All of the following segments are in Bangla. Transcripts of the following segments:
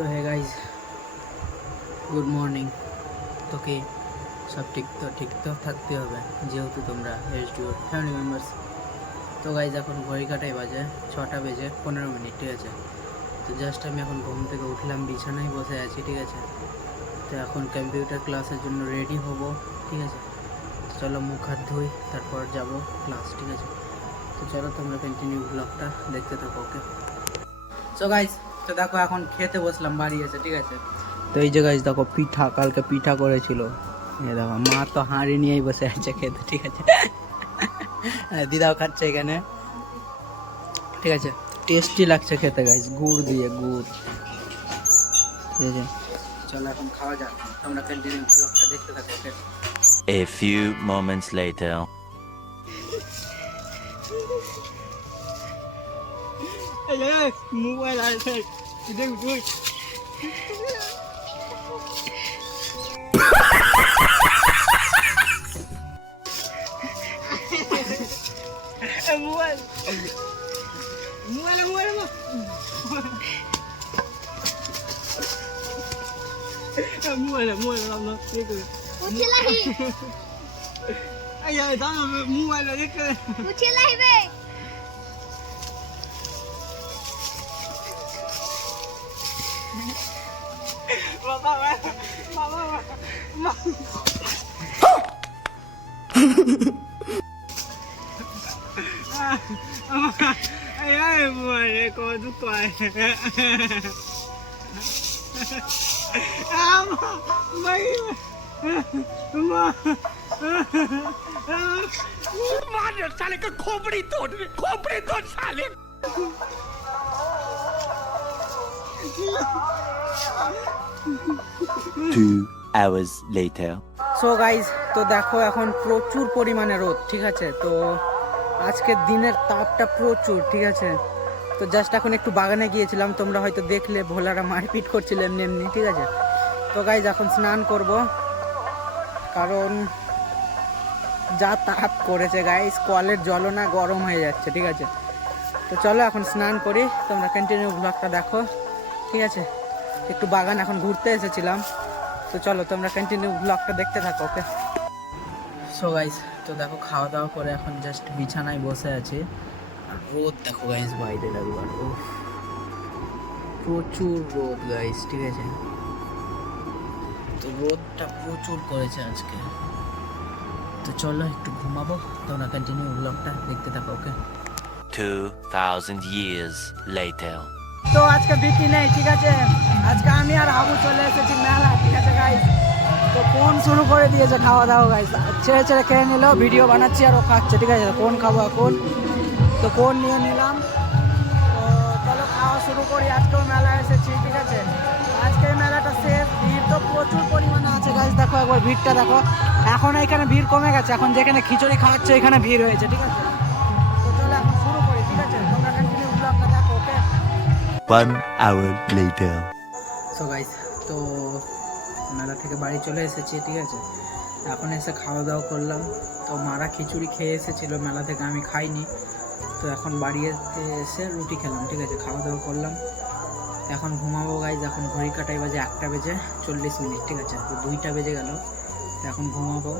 So hey guys good morning তোকে সব ঠিক তো ঠিক তো থাকতে হবে, যেহেতু তোমরা এস ডিওর ফ্যামিলি মেম্বার্স তো গাইজ এখন ঘড়ি কাটাই বাজে ছটা বেজে পনেরো মিনিট, ঠিক আছে? তো জাস্ট আমি এখন ঘুম থেকে উঠলাম, বিছানায় বসে আছি, ঠিক আছে? তো এখন কম্পিউটার ক্লাসের জন্য রেডি হব, ঠিক আছে? চলো মুখ হাত ধুই, তারপর যাব ক্লাস ঠিক আছে? তো চলো তোমরা কন্টিনিউ ব্লগটা দেখতে থাকো ওকে সো গাইজ তো দেখো এখন খেতে বসলাম বাড়ি এসে ঠিক আছে? তো এই যে গাইজ দেখো পিঠা কালকে পিঠা করেছিল। এই দেখো মা তো হাঁড়ি নিয়েই বসে আছে খেতে ঠিক আছে? আর দিদাও খাচ্ছে এখানে। ঠিক আছে? টেস্টি লাগছে খেতে গাইজ গুড় দিয়ে গুড়। ঠিক আছে? চলো এখন খাওয়া যাক। তোমরা কন্টিনিউ ব্লগটা দেখতে থাকো ওকে A few moments later. Ê ê, mua, ai lại thế. Đi đi tôi. Em mua. Mua mua là mua là mua. mua là mua là nó cái cái मुझे लगी mua जाओ मुंह वाला देख मुझे lại बे มาบ้างไหมมาบ้างไหมมาไอ้ไอ้มวยเลยกูทุกตัวอ้าวไม่มามาเดี๋ยวซาเล็กก็โคบริโตดโคบริโตดซาเล็ก Two hours later. So guys তো দেখো এখন প্রচুর পরিমাণে রোদ, ঠিক আছে? তো আজকের দিনের তাপটা প্রচুর, ঠিক আছে? তো জাস্ট এখন একটু বাগানে গিয়েছিলাম, তোমরা হয়তো দেখলে, ভোলারা মারপিট করছিল এমনি এমনি, ঠিক আছে? তো গাইজ এখন স্নান করব। কারণ যা তাপ করেছে গাইজ কলের জলও না গরম হয়ে যাচ্ছে, ঠিক আছে? তো চলো এখন স্নান করি, তোমরা কন্টিনিউ ব্লগটা দেখো। ঠিক আছে? একটু বাগান এখন ঘুরতে এসেছিলাম। তো চলো, তোমরা কন্টিনিউ ব্লগটা দেখতে থাকো ওকে সো গাইস তো দেখো খাওয়া দাওয়া করে এখন জাস্ট বিছানায় বসে আছি। রোদ দেখো গাইস বাইরে একবার ও প্রচুর রোদ গাইস ঠিক আছে? তো রোদটা প্রচুর করেছে আজকে। তো চলো, একটু ঘুমাবো, তোমরা কন্টিনিউ ব্লগটা দেখতে থাকো ওকে Two thousand years later. তো আজকে বিক্রি নেই, ঠিক আছে? আজকে আমি আর হাবু চলে এসেছি মেলা, ঠিক আছে গাইস তো কোন শুরু করে দিয়েছে খাওয়া দাওয়া গাইস ছেড়ে ছেড়ে খেয়ে নিল, ভিডিও বানাচ্ছি আর ও খাচ্ছে, ঠিক আছে? কোন খাব এখন? তো কোন নিয়ে নিলাম? তো চলো খাওয়া শুরু করি, আজকেও মেলা এসেছি, ঠিক আছে? আজকে এই মেলাটা শেষ ভিড় তো প্রচুর পরিমাণে আছে গাইস দেখো একবার ভিড়টা দেখো। এখন এখানে ভিড় কমে গেছে, এখন যেখানে খিচুড়ি খাওয়াচ্ছে এখানে ভিড় হয়েছে, ঠিক আছে? One hour later. So guys তো মেলা থেকে বাড়ি চলে এসেছি, ঠিক আছে? এখন এসে খাওয়া দাওয়া করলাম। তো মারা খিচুড়ি খেয়ে এসেছিল, মেলা থেকে আমি খাইনি। তো এখন বাড়ি এসে রুটি খেলাম, ঠিক আছে? খাওয়া দাওয়া করলাম। এখন ঘুমাবো গাইজ এখন ঘড়ি কাটাই বাজে একটা বেজে চল্লিশ মিনিট, ঠিক আছে? তো দুইটা বেজে গেল এখন ঘুমাবো।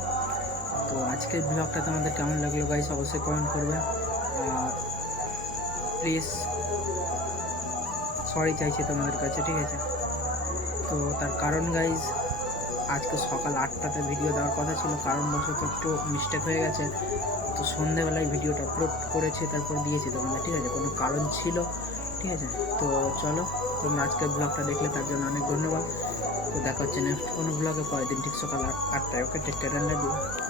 তো আজকের ব্লগটা তোমাদের কেমন লাগল গাইজ অবশ্যই কমেন্ট করবে। আর প্লিজ সরি চাইছি তোমাদের কাছে, ঠিক আছে? তো তার কারণ গাইজ আজকে সকাল আটটাতে ভিডিও দেওয়ার কথা ছিল কারণ কারণবশত একটু মিস্টেক হয়ে গেছে। তো সন্ধেবেলায় ভিডিওটা আপলোড করেছি, তারপর দিয়েছি তোমাদের, ঠিক আছে? কোনো কারণ ছিল, ঠিক আছে? তো চলো, তোমরা আজকের ব্লগটা দেখলে, তার জন্য অনেক ধন্যবাদ। তো দেখা হচ্ছে নেক্সট কোনো ব্লগে পরের দিন ঠিক সকাল আট- আটটায় ওকে টেক কেয়ার